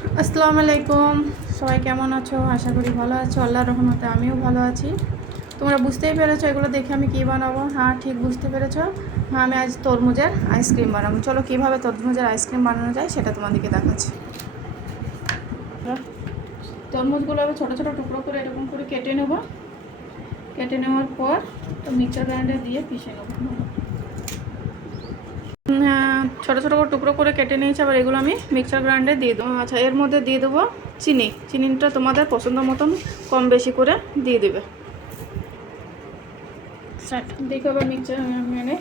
আসসালামু আলাইকুম, সবাই কেমন আছো? আশা করি ভালো আছো। আল্লাহর রহমতে আমিও ভালো আছি। তোমরা বুঝতেই পেরেছো এগুলো দেখে আমি কী বানাবো। হ্যাঁ, ঠিক বুঝতে পেরেছো। হ্যাঁ, আমি আজ তরমুজের আইসক্রিম বানাবো। চলো কীভাবে তরমুজের আইসক্রিম বানানো যায় সেটা তোমাদেরকে দেখাচ্ছি। তরমুজগুলো আমি ছোটো ছোটো টুকরো করে এরকম করে কেটে নেবো। কেটে নেওয়ার পর মিক্সার গ্রাইন্ডার দিয়ে পিষে নেবো। ছোটো ছোটো করে টুকরো করে কেটে নিয়েছি। আবার এগুলো আমি মিক্সার গ্রাইন্ডারে দিয়ে দেবো। আচ্ছা, এর মধ্যে দিয়ে দেবো চিনিটা তোমাদের পছন্দ মতন কম বেশি করে দিয়ে দেবে। দেখো এবার মিক্সার মানে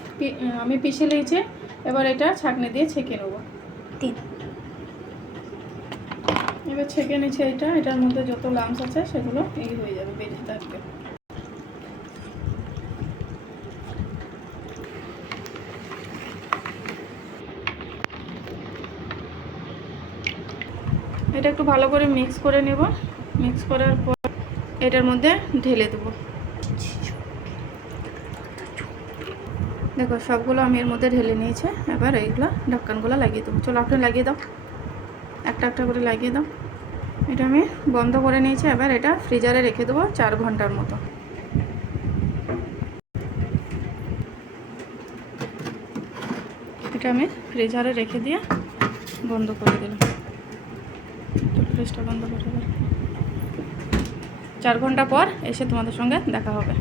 আমি পিষে নিয়েছি। এবার এটা ছাঁকনি দিয়ে ছেঁকে নেবো। এবার ছেঁকে নিচ্ছে এটার মধ্যে যত লামস আছে সেগুলো এই হয়ে যাবে, বেরিয়ে থাকবে। এটা একটু ভালো করে মিক্স করে নেব। মিক্স করার পর এটার মধ্যে ঢেলে দেবো। দেখো সবগুলো আমি এর মধ্যে ঢেলে নিয়েছি। এবার এইগুলো ঢাক্কানগুলো লাগিয়ে দেবো। চলো আপনি লাগিয়ে দাও, একটা একটা করে লাগিয়ে দাও। এটা আমি বন্ধ করে নিয়েছি। এবার এটা ফ্রিজারে রেখে দেবো 4 ঘন্টার মতো। এটা আমি ফ্রিজারে রেখে দিয়ে বন্ধ করে দিলাম। ফ্রিজটা বন্ধ করে দিলাম। 4 ঘন্টা পর এসে তোমাদের সঙ্গে দেখা হবে।